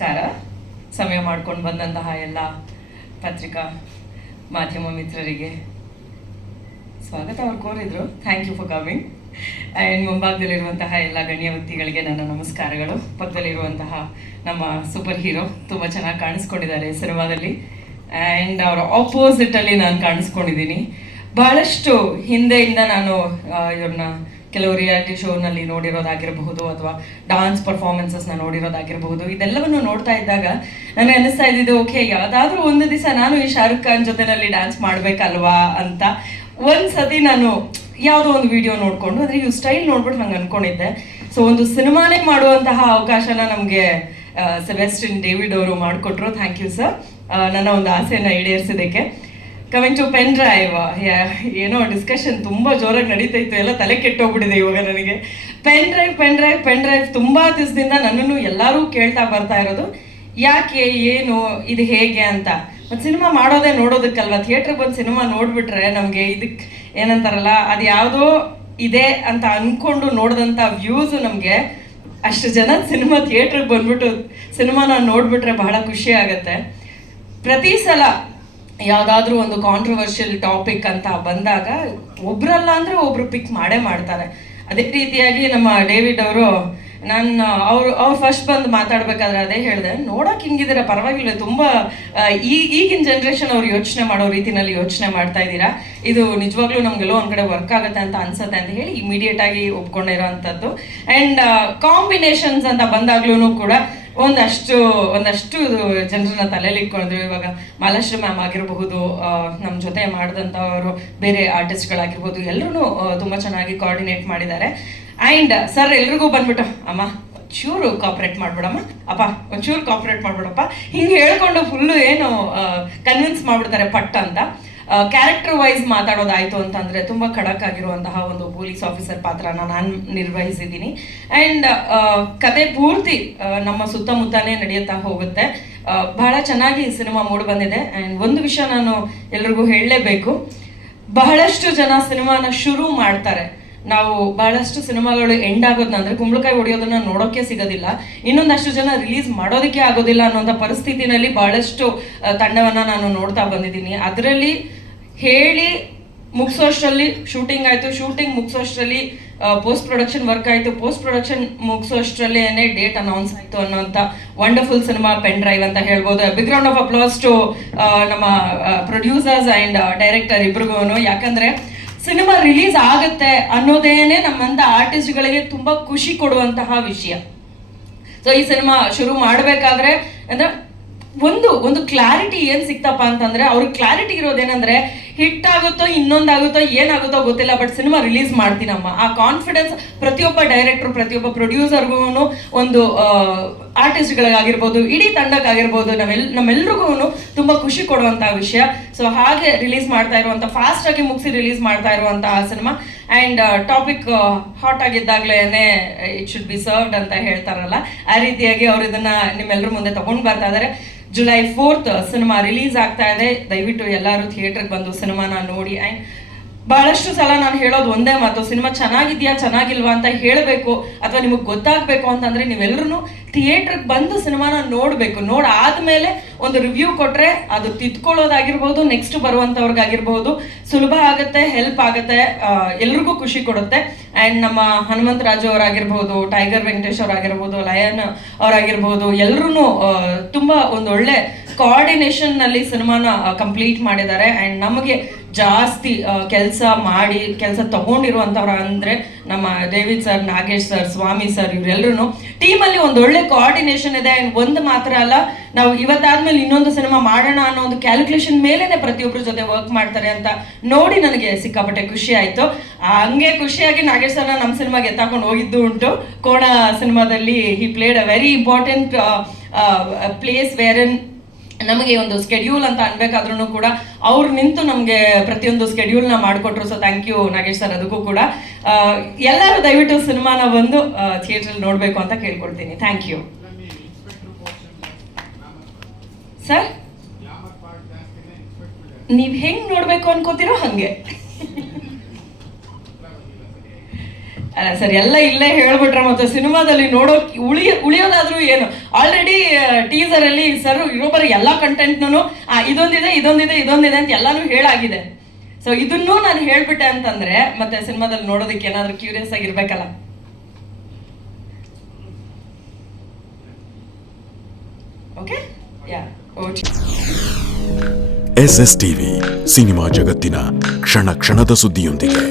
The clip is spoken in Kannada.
ನಮಸ್ಕಾರ. ಸಮಯ ಮಾಡ್ಕೊಂಡು ಬಂದಂತಹ ಎಲ್ಲ ಪತ್ರಿಕಾ ಮಾಧ್ಯಮ ಮಿತ್ರರಿಗೆ ಸ್ವಾಗತ. ಅವ್ರು ಕೋರಿದ್ರು, thank you for coming. And ಮುಂಭಾಗದಲ್ಲಿರುವಂತಹ ಎಲ್ಲ ಗಣ್ಯ ವ್ಯಕ್ತಿಗಳಿಗೆ ನನ್ನ ನಮಸ್ಕಾರಗಳು. ಪಕ್ಕದಲ್ಲಿರುವಂತಹ ನಮ್ಮ ಸೂಪರ್ ಹೀರೋ ತುಂಬ ಚೆನ್ನಾಗಿ ಕಾಣಿಸ್ಕೊಂಡಿದ್ದಾರೆ ಸಿನಿಮಾದಲ್ಲಿ. ಆ್ಯಂಡ್ ಅವರ ಆಪೋಸಿಟಲ್ಲಿ ನಾನು ಕಾಣಿಸ್ಕೊಂಡಿದ್ದೀನಿ. ಬಹಳಷ್ಟು ಹಿಂದೆಯಿಂದ ನಾನು ಇವ್ರನ್ನ ಕೆಲವು ರಿಯಾಲಿಟಿ ಶೋನಲ್ಲಿ ನೋಡಿರೋದಾಗಿರಬಹುದು ಅಥವಾ ಡಾನ್ಸ್ ಪರ್ಫಾರ್ಮೆನ್ಸಸ್ನ ನೋಡಿರೋದಾಗಿರಬಹುದು. ಇದೆಲ್ಲವನ್ನು ನೋಡ್ತಾ ಇದ್ದಾಗ ನನಗೆ ಅನ್ನಿಸ್ತಾ ಇದ್ದಿದ್ದು, ಓಕೆ, ಯಾವುದಾದ್ರೂ ಒಂದು ದಿವಸ ನಾನು ಈ ಶಾರುಖ್ ಖಾನ್ ಜೊತೆನಲ್ಲಿ ಡ್ಯಾನ್ಸ್ ಮಾಡಬೇಕಲ್ವಾ ಅಂತ ಒಂದು ಸತಿ ನಾನು ಯಾವುದೋ ಒಂದು ವಿಡಿಯೋ ನೋಡಿಕೊಂಡು ಅಂದರೆ ಇವು ಸ್ಟೈಲ್ ನೋಡ್ಬಿಟ್ಟು ನಂಗೆ ಅಂದ್ಕೊಂಡಿದ್ದೆ. ಸೊ ಒಂದು ಸಿನಿಮಾನೇ ಮಾಡುವಂತಹ ಅವಕಾಶನ ನಮಗೆ ಸೆಬಾಸ್ಟಿನ್ ಡೇವಿಡ್ ಅವರು ಮಾಡಿಕೊಟ್ರು. ಥ್ಯಾಂಕ್ ಯು ಸರ್, ನನ್ನ ಒಂದು ಆಸೆಯನ್ನು ಈಡೇರಿಸಿದ್ದಕ್ಕೆ. ಕಮಿಂಗ್ ಟು ಪೆನ್ ಡ್ರೈವ್, ಏನೋ ಡಿಸ್ಕಷನ್ ತುಂಬ ಜೋರಾಗಿ ನಡೀತಾ ಇತ್ತು, ಎಲ್ಲ ತಲೆ ಕೆಟ್ಟೋಗ್ಬಿಟ್ಟಿದೆ ಇವಾಗ ನನಗೆ. ಪೆನ್ ಡ್ರೈವ್ ತುಂಬ ದಿವಸದಿಂದ ನನ್ನನ್ನು ಎಲ್ಲರೂ ಕೇಳ್ತಾ ಬರ್ತಾ ಇರೋದು, ಯಾಕೆ, ಏನು, ಇದು ಹೇಗೆ ಅಂತ. ಮತ್ತು ಸಿನಿಮಾ ಮಾಡೋದೇ ನೋಡೋದಕ್ಕಲ್ವ, ಥಿಯೇಟ್ರಿಗೆ ಬಂದು ಸಿನಿಮಾ ನೋಡಿಬಿಟ್ರೆ ನಮಗೆ ಇದಕ್ಕೆ ಏನಂತಾರಲ್ಲ, ಅದು ಯಾವುದೋ ಇದೆ ಅಂತ ಅಂದ್ಕೊಂಡು ನೋಡಿದಂಥ ವ್ಯೂಸು ನಮಗೆ ಅಷ್ಟು ಜನ ಸಿನಿಮಾ ಥಿಯೇಟ್ರಿಗೆ ಬಂದ್ಬಿಟ್ಟು ಸಿನಿಮಾನ ನೋಡಿಬಿಟ್ರೆ ಬಹಳ ಖುಷಿ ಆಗುತ್ತೆ. ಪ್ರತಿ ಸಲ ಯಾವುದಾದ್ರೂ ಒಂದು ಕಾಂಟ್ರವರ್ಷಿಯಲ್ ಟಾಪಿಕ್ ಅಂತ ಬಂದಾಗ ಒಬ್ರಲ್ಲ ಅಂದರೆ ಒಬ್ರು ಪಿಕ್ ಮಾಡೇ ಮಾಡ್ತಾರೆ. ಅದೇ ರೀತಿಯಾಗಿ ನಮ್ಮ ಡೇವಿಡ್ ಅವರು ಅವ್ರು ಫಸ್ಟ್ ಬಂದು ಮಾತಾಡ್ಬೇಕಾದ್ರೆ ಅದೇ ಹೇಳಿದೆ, ನೋಡೋಕೆ ಹಿಂಗಿದ್ದೀರಾ, ಪರವಾಗಿಲ್ಲ, ತುಂಬ ಈಗಿನ ಜನ್ರೇಷನ್ ಅವ್ರು ಯೋಚನೆ ಮಾಡೋ ರೀತಿನಲ್ಲಿ ಯೋಚನೆ ಮಾಡ್ತಾ ಇದ್ದೀರಾ, ಇದು ನಿಜವಾಗ್ಲೂ ನಮಗೆಲ್ಲೋ ಒಂದು ಕಡೆ ವರ್ಕ್ ಆಗುತ್ತೆ ಅಂತ ಅನ್ಸುತ್ತೆ ಅಂತ ಹೇಳಿ ಇಮಿಡಿಯೇಟ್ ಆಗಿ ಒಪ್ಕೊಂಡಿರೋ ಅಂಥದ್ದು. ಆ್ಯಂಡ್ ಕಾಂಬಿನೇಷನ್ಸ್ ಅಂತ ಬಂದಾಗ್ಲೂ ಕೂಡ ಒಂದಷ್ಟು ಜನರನ್ನ ತಲೆಯಲ್ಲಿ ಇಟ್ಕೊಂಡಿದ್ರು. ಇವಾಗ ಮಾಲಾಶ್ರೀ ಮ್ಯಾಮ್ ಆಗಿರಬಹುದು, ನಮ್ಮ ಜೊತೆ ಮಾಡಿದಂಥವರು ಬೇರೆ ಆರ್ಟಿಸ್ಟ್ಗಳಾಗಿರ್ಬೋದು, ಎಲ್ಲರೂ ತುಂಬ ಚೆನ್ನಾಗಿ ಕೋಆರ್ಡಿನೇಟ್ ಮಾಡಿದ್ದಾರೆ. ಆ್ಯಂಡ್ ಸರ್ ಎಲ್ರಿಗೂ ಬಂದ್ಬಿಟ್ಟು, ಅಮ್ಮ ಒಂಚೂರು ಕಾಪ್ರೇಟ್ ಮಾಡ್ಬಿಡಮ್ಮ, ಅಪ್ಪ ಒಂಚೂರು ಕಾಪ್ರೇಟ್ ಮಾಡ್ಬಿಡಪ್ಪ, ಹಿಂಗೆ ಹೇಳ್ಕೊಂಡು ಫುಲ್ಲು ಏನು ಕನ್ವಿನ್ಸ್ ಮಾಡ್ಬಿಡ್ತಾರೆ ಪಟ್ ಅಂತ. ಕ್ಯಾರೆಕ್ಟರ್ ವೈಸ್ ಮಾತಾಡೋದಾಯಿತು ಅಂತಂದರೆ ತುಂಬ ಖಡಕ್ ಆಗಿರುವಂತಹ ಒಂದು ಪೊಲೀಸ್ ಆಫೀಸರ್ ಪಾತ್ರನ ನಾನು ನಿರ್ವಹಿಸಿದ್ದೀನಿ. ಆ್ಯಂಡ್ ಕತೆ ಪೂರ್ತಿ ನಮ್ಮ ಸುತ್ತಮುತ್ತನೇ ನಡೆಯುತ್ತಾ ಹೋಗುತ್ತೆ. ಬಹಳ ಚೆನ್ನಾಗಿ ಸಿನಿಮಾ ಮೂಡಿ ಬಂದಿದೆ. ಆ್ಯಂಡ್ ಒಂದು ವಿಷಯ ನಾನು ಎಲ್ರಿಗೂ ಹೇಳಲೇಬೇಕು, ಬಹಳಷ್ಟು ಜನ ಸಿನಿಮಾನ ಶುರು ಮಾಡ್ತಾರೆ, ನಾವು ಬಹಳಷ್ಟು ಸಿನಿಮಾಗಳು ಎಂಡ್ ಆಗೋದಂದ್ರೆ ಕುಂಬಳಕಾಯಿ ಹೊಡೆಯೋದನ್ನ ನೋಡೋಕ್ಕೆ ಸಿಗೋದಿಲ್ಲ, ಇನ್ನೊಂದಷ್ಟು ಜನ ರಿಲೀಸ್ ಮಾಡೋದಕ್ಕೆ ಆಗೋದಿಲ್ಲ ಅನ್ನೋಂಥ ಪರಿಸ್ಥಿತಿನಲ್ಲಿ ಬಹಳಷ್ಟು ತಂಡವನ್ನು ನಾನು ನೋಡ್ತಾ ಬಂದಿದ್ದೀನಿ. ಅದರಲ್ಲಿ ಹೇಳಿ ಮುಗಿಸೋಷ್ಟರಲ್ಲಿ ಶೂಟಿಂಗ್ ಆಯಿತು, ಶೂಟಿಂಗ್ ಮುಗಿಸೋಷ್ಟರಲ್ಲಿ ಪೋಸ್ಟ್ ಪ್ರೊಡಕ್ಷನ್ ವರ್ಕ್ ಆಯಿತು, ಪೋಸ್ಟ್ ಪ್ರೊಡಕ್ಷನ್ ಮುಗಿಸೋಷ್ಟರಲ್ಲೇ ಡೇಟ್ ಅನೌನ್ಸ್ ಆಯಿತು ಅನ್ನೋಂಥ ವಂಡರ್ಫುಲ್ ಸಿನಿಮಾ ಪೆನ್ ಡ್ರೈವ್ ಅಂತ ಹೇಳ್ಬೋದು. Big round of applause to ನಮ್ಮ ಪ್ರೊಡ್ಯೂಸರ್ಸ್ ಆ್ಯಂಡ್ ಡೈರೆಕ್ಟರ್ ಇಬ್ರಿಗೂ. ಯಾಕಂದರೆ ಸಿನಿಮಾ ರಿಲೀಸ್ ಆಗುತ್ತೆ ಅನ್ನೋದೇನೆ ನಮ್ಮಂಥ ಆರ್ಟಿಸ್ಟ್ಗಳಿಗೆ ತುಂಬ ಖುಷಿ ಕೊಡುವಂತಹ ವಿಷಯ. ಸೊ ಈ ಸಿನಿಮಾ ಶುರು ಮಾಡಬೇಕಾದ್ರೆ ಅಂದರೆ ಒಂದು ಕ್ಲಾರಿಟಿ ಏನು ಸಿಕ್ತಪ್ಪ ಅಂತಂದರೆ, ಅವ್ರಿಗೆ ಕ್ಲಾರಿಟಿ ಇರೋದೇನೆಂದರೆ ಹಿಟ್ ಆಗುತ್ತೋ ಇನ್ನೊಂದಾಗುತ್ತೋ ಏನಾಗುತ್ತೋ ಗೊತ್ತಿಲ್ಲ, ಬಟ್ ಸಿನಿಮಾ ರಿಲೀಸ್ ಮಾಡ್ತೀನಮ್ಮ. ಆ ಕಾನ್ಫಿಡೆನ್ಸ್ ಪ್ರತಿಯೊಬ್ಬ ಡೈರೆಕ್ಟ್ರು, ಪ್ರತಿಯೊಬ್ಬ ಪ್ರೊಡ್ಯೂಸರ್ಗೂ, ಒಂದು ಆರ್ಟಿಸ್ಟ್ಗಳಿಗಾಗಿರ್ಬೋದು, ಇಡೀ ತಂಡಕ್ಕಾಗಿರ್ಬೋದು, ನಮ್ಮೆಲ್ರಿಗೂ ತುಂಬ ಖುಷಿ ಕೊಡುವಂಥ ವಿಷಯ. ಸೊ ಹಾಗೆ ರಿಲೀಸ್ ಮಾಡ್ತಾ ಇರುವಂಥ, ಫಾಸ್ಟಾಗಿ ಮುಗಿಸಿ ರಿಲೀಸ್ ಮಾಡ್ತಾ ಇರುವಂತಹ ಸಿನಿಮಾ. ಆ್ಯಂಡ್ ಟಾಪಿಕ್ ಹಾಟ್ ಆಗಿದ್ದಾಗಲೇ ಇಟ್ ಶುಡ್ ಬಿ ಸರ್ವ್ಡ್ ಅಂತ ಹೇಳ್ತಾರಲ್ಲ, ಆ ರೀತಿಯಾಗಿ ಅವ್ರು ಇದನ್ನು ನಿಮ್ಮೆಲ್ಲರ ಮುಂದೆ ತೊಗೊಂಡು ಬರ್ತಾ ಇದ್ದಾರೆ. ಜುಲೈ 4th ಸಿನಿಮಾ ರಿಲೀಸ್ ಆಗ್ತಾ ಇದೆ. ದಯವಿಟ್ಟು ಎಲ್ಲರೂ ಥಿಯೇಟ್ರಿಗೆ ಬಂದು ಸಿನಿಮಾನ ನೋಡಿ. ಆ್ಯಂಡ್ ಬಹಳಷ್ಟು ಸಲ ನಾನು ಹೇಳೋದು ಒಂದೇ ಮಾತು, ಸಿನಿಮಾ ಚೆನ್ನಾಗಿದೆಯಾ ಚೆನ್ನಾಗಿಲ್ವಾ ಅಂತ ಹೇಳಬೇಕು ಅಥವಾ ನಿಮಗೆ ಗೊತ್ತಾಗಬೇಕು ಅಂತಂದರೆ ನೀವೆಲ್ಲರೂ ಥಿಯೇಟ್ರಿಗೆ ಬಂದು ಸಿನಿಮಾನ ನೋಡಬೇಕು. ನೋಡಾದ್ಮೇಲೆ ಒಂದು ರಿವ್ಯೂ ಕೊಟ್ಟರೆ ಅದು ತಿದ್ಕೊಳ್ಳೋದಾಗಿರ್ಬೋದು, ನೆಕ್ಸ್ಟ್ ಬರುವಂಥವ್ರಿಗಾಗಿರ್ಬೋದು ಸುಲಭ ಆಗುತ್ತೆ, ಹೆಲ್ಪ್ ಆಗುತ್ತೆ, ಎಲ್ರಿಗೂ ಖುಷಿ ಕೊಡುತ್ತೆ. ಆ್ಯಂಡ್ ನಮ್ಮ ಹನುಮಂತರಾಜು ಅವರಾಗಿರ್ಬೋದು, ಟೈಗರ್ ವೆಂಕಟೇಶ್ ಅವರಾಗಿರ್ಬೋದು, ಲಯನ್ ಅವರಾಗಿರ್ಬೋದು, ಎಲ್ಲರೂ ತುಂಬ ಒಂದೊಳ್ಳೆ ಕೋಆರ್ಡಿನೇಷನ್ನಲ್ಲಿ ಸಿನಿಮಾನ ಕಂಪ್ಲೀಟ್ ಮಾಡಿದ್ದಾರೆ. ಆ್ಯಂಡ್ ನಮಗೆ ಜಾಸ್ತಿ ಕೆಲಸ ತಗೊಂಡಿರುವಂಥವ್ರು ಅಂದರೆ ನಮ್ಮ ಡೇವಿಡ್ ಸರ್, ನಾಗೇಶ್ ಸರ್, ಸ್ವಾಮಿ ಸರ್, ಇವರೆಲ್ಲರೂ ಟೀಮಲ್ಲಿ ಒಂದೊಳ್ಳೆ ಕೋಆರ್ಡಿನೇಷನ್ ಇದೆ. ಆ್ಯಂಡ್ ಒಂದು ಮಾತ್ರ ಅಲ್ಲ, ನಾವು ಇವತ್ತಾದ್ಮೇಲೆ ಇನ್ನೊಂದು ಸಿನಿಮಾ ಮಾಡೋಣ ಅನ್ನೋ ಒಂದು ಕ್ಯಾಲ್ಕುಲೇಷನ್ ಮೇಲೇ ಪ್ರತಿಯೊಬ್ಬರ ಜೊತೆ ವರ್ಕ್ ಮಾಡ್ತಾರೆ ಅಂತ ನೋಡಿ ನನಗೆ ಸಿಕ್ಕಾಪಟ್ಟೆ ಖುಷಿ ಆಯಿತು. ಹಂಗೆ ಖುಷಿಯಾಗಿ ನಾಗೇಶ್ ಸರ್ನ ನಮ್ಮ ಸಿನಿಮಾಗೆ ಎತ್ತಾಕೊಂಡು ಹೋಗಿದ್ದು ಉಂಟು. ಕೋಣ ಸಿನಿಮಾದಲ್ಲಿ he played a very important place where ನಮಗೆ ಒಂದು ಸ್ಕೆಡ್ಯೂಲ್ ಅಂತ ಅನ್ಬೇಕಾದ್ರೂ ಕೂಡ ಅವ್ರು ನಿಂತು ನಮಗೆ ಪ್ರತಿಯೊಂದು ಸ್ಕೆಡ್ಯೂಲ್ನ ಮಾಡಿಕೊಟ್ರು. So thank you Nagesh sir, ಅದಕ್ಕೂ ಕೂಡ. ಎಲ್ಲರೂ ದಯವಿಟ್ಟು ಸಿನಿಮಾನ ಬಂದು ಥಿಯೇಟ್ರಲ್ಲಿ ನೋಡಬೇಕು ಅಂತ ಕೇಳ್ಕೊಳ್ತೀನಿ. Thank you sir. ನೀವು ಹೆಂಗೆ ನೋಡಬೇಕು ಅನ್ಕೋತಿರೋ ಹಾಗೆ. ಅಲ್ಲ ಸರ್, ಎಲ್ಲ ಇಲ್ಲೇ ಹೇಳ್ಬಿಟ್ರೆ ಮತ್ತೆ ಸಿನಿಮಾದಲ್ಲಿ ನೋಡೋಕೆ ಉಳಿಯೋದಾದ್ರೂ ಏನು? ಆಲ್ರೆಡಿ ಟೀಸರ್ ಅಲ್ಲಿ ಸರ್ ಇರೋಬ್ಬರ ಎಲ್ಲ ಕಂಟೆಂಟ್ನೂ ಇದೊಂದಿದೆ ಅಂತ ಎಲ್ಲಾನು ಹೇಳಾಗಿದೆ. ಸೊ ಇದನ್ನೂ ನಾನು ಹೇಳ್ಬಿಟ್ಟೆ ಅಂತಂದ್ರೆ ಮತ್ತೆ ಸಿನಿಮಾದಲ್ಲಿ ನೋಡೋದಕ್ಕೆ ಏನಾದ್ರೂ ಕ್ಯೂರಿಯಸ್ ಆಗಿರ್ಬೇಕಲ್ಲ. ಓಕೆ, ಯಾ, ಓಕೆ. SS ಟಿವಿ ಸಿನಿಮಾ ಜಗತ್ತಿನ ಕ್ಷಣ ಕ್ಷಣದ ಸುದ್ದಿಯೊಂದಿಗೆ.